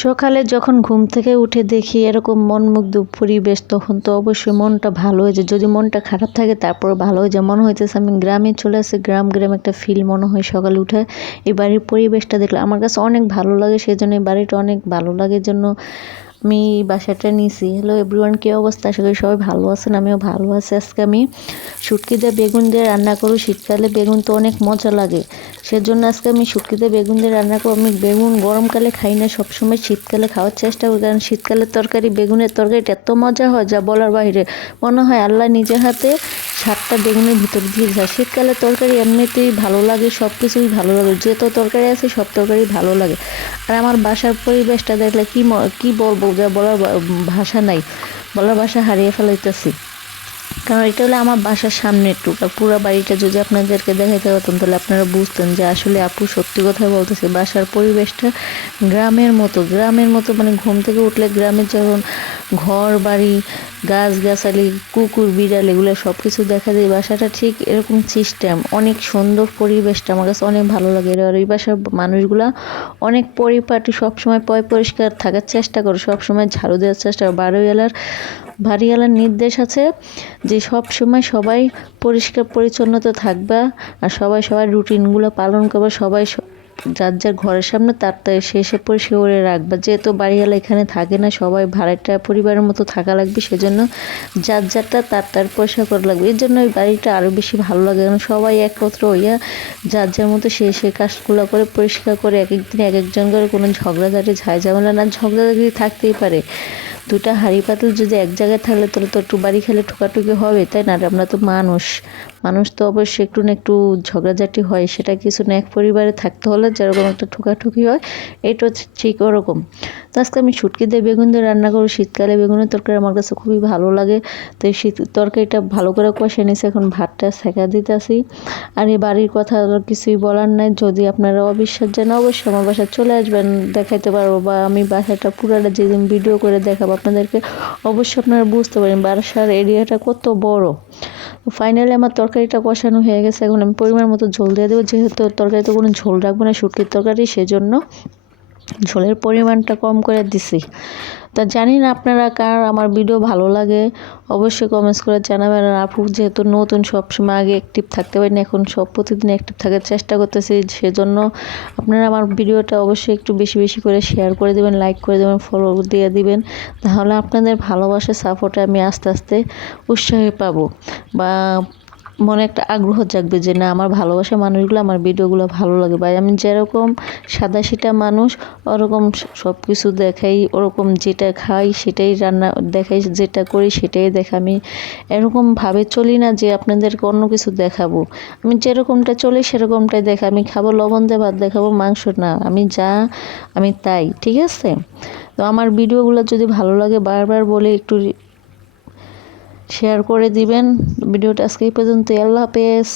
সকালে যখন ঘুম থেকে উঠে দেখি এরকম মনমুগ্ধ পরিবেশ, তখন তো অবশ্যই মনটা ভালো হয়ে যায়। যদি মনটা খারাপ থাকে তারপর ভালো হয়ে যায়, মনে হইতেছে আমি গ্রামে চলে আসি, গ্রাম গ্রাম একটা ফিল মনে হয় সকালে উঠে। এই বাড়ির পরিবেশটা দেখলে আমার কাছে অনেক ভালো লাগে, সেই জন্য এই বাড়িটা অনেক ভালো লাগে জন্য আমি বাসাটা নিয়েছি। হ্যালো এভরিওয়ান, কী অবস্থা? আশা করি সবাই ভালো আছেন, আমিও ভালো আছি। আজকে আমি শুটকি দিয়ে বেগুন দিয়ে রান্না করব। শীতকালে বেগুন তো অনেক মজা লাগে, সেজন্য আজকে আমি শুটকি দিয়ে বেগুন দিয়ে রান্না করব। আমি বেগুন গরমকালে খাই না, সবসময় শীতকালে খাওয়ার চেষ্টা করি, কারণ শীতকালের তরকারি, বেগুনের তরকারিটা এত মজা হয় যা বলার বাইরে। মনে হয় আল্লাহ নিজের হাতে সাতটা বেগুনের ভিতর দিয়ে যায়। শীতকালের তরকারি এমনিতেই ভালো লাগে, সব কিছুই ভালো লাগে, যত তরকারি আছে সব তরকারি ভালো লাগে। আর আমার বাসার পরিবেশটা দেখলে কি বলবো, যা বলার ভাষা নাই, বলার ভাষা হারিয়ে ফেলাইতেছি। কারণ এটা হলো আমার বাসার সামনের টুক, পুরো বাড়িটা যদি আপনাদেরকে দেখাইতে পারতাম তাহলে আপনারা বুঝতেন যে আসলে আপু সত্যি কথা বলতেছে। বাসার পরিবেশটা গ্রামের মতো মানে ঘুম থেকে উঠলে গ্রামের যখন ঘর বাড়ি, গাছগাছালি, কুকুর বিড়াল এগুলো সব কিছু দেখা যায়, বাসাটা ঠিক এরকম সিস্টেম। অনেক সুন্দর পরিবেশটা, আমার কাছে অনেক ভালো লাগে। আর এই বাসার মানুষগুলা অনেক পরিপাটি, সবসময় পরিষ্কার থাকার চেষ্টা করে, সবসময় ঝাড়ু দেওয়ার চেষ্টা করে। বাড়িওয়ালার নির্দেশ আছে যে সব সময় সবাই পরিষ্কার পরিচ্ছন্নতা থাকবা, আর সবাই রুটিনগুলো পালন করবে, সবাই যার যার ঘরের সামনে তারটা শেষে পরিষ্কার করে রাখবা। যেহেতু বাড়িওয়ালা এখানে থাকে না, সবাই ভাড়াটা পরিবারের মতো থাকা লাগবে, সেজন্য যার যারটা তার পরিষ্কার করা লাগবে। এর জন্য ওই বাড়িটা আরও বেশি ভালো লাগে, কারণ সবাই একত্র হইয়া যার যার মতো সে কাজগুলো করে পরিষ্কার করে। এক একদিন এক একজন করে, কোনো ঝগড়াঝাটি ঝামেলা না, ঝগড়াঝাটি থাকতেই পারে। দুটা হাঁড়ি পাতিল যদি এক জায়গায় থাকলে তাহলে তো একটু বাড়ি খেলে ঠোকাঠুকি হবে, তাই না? আর আমরা তো মানুষ তো অবশ্যই একটু না একটু ঝগড়াঝাটি হয়, সেটা কিছু না। এক পরিবারে থাকতে হলে যেরকম একটা ঠোকাঠুকি হয়, এটা ঠিক ওরকম। তো আজকে আমি শুটকি দিয়ে বেগুন দিয়ে রান্না করবো। শীতকালে বেগুনের তরকারি আমার কাছে খুবই ভালো লাগে, তো এই তরকারিটা ভালো করে কষে নিয়েছি, এখন ভাতটা সেঁকা দিতেছি। আর এই বাড়ির কথা কিছুই বলার নাই, যদি আপনারা অবিশ্বাস জানেন অবশ্যই আমার বাসায় চলে আসবেন, দেখাইতে পারবো, বা আমি বাসাটা পুরাটা যেদিন ভিডিও করে দেখাবো আপনাদেরকে, অবশ্যই আপনারা বুঝতে পারেন বাসার এরিয়াটা কত বড়। ফাইনালি আমার তরকারিটা কষানো হয়ে গেছে, এখন আমি পরিমাণ মতো ঝোল দিয়ে দেবো। যেহেতু তরকারিতে কোনো ঝোল রাখবো না, শুটকির তরকারি, সেজন্য ঝোলের পরিমাণটা কম করে দিছি। তা জানি না আপনারা কার আমার ভিডিও ভালো লাগে, অবশ্যই কমেন্টস করে জানাবেন। আর আপু যেহেতু নতুন, সবসময় আগে অ্যাক্টিভ থাকতে পারি না, এখন সব প্রতিদিন অ্যাক্টিভ থাকার চেষ্টা করতেছি, সেজন্য আপনারা আমার ভিডিওটা অবশ্যই একটু বেশি বেশি করে শেয়ার করে দেবেন, লাইক করে দেবেন, ফলো দিয়ে দিবেন। তাহলে আপনাদের ভালোবাসা সাপোর্টে আমি আস্তে আস্তে উৎসাহ পাবো, বা মনে একটা আগ্রহ জাগবে যে না, আমার ভালোবাসা মানুষগুলো আমার ভিডিওগুলো ভালো লাগে। বা আমি যেরকম সাদাসিধা মানুষ, ওরকম সব কিছু দেখাই, ওরকম যেটা খাই সেটাই রান্না দেখাই, যেটা করি সেটাই দেখা। আমি এরকমভাবে চলি না যে আপনাদেরকে অন্য কিছু দেখাবো, আমি যেরকমটা চলি সেরকমটাই দেখা। আমি খাবো লবণ দিয়ে ভাত, দেখাবো মাংস না, আমি তাই, ঠিক আছে? তো আমার ভিডিওগুলো যদি ভালো লাগে বারবার বলে একটু শেয়ার করে দিবেন। ভিডিওটা আজকে এই পর্যন্ত, আল্লাহ হাফেজ।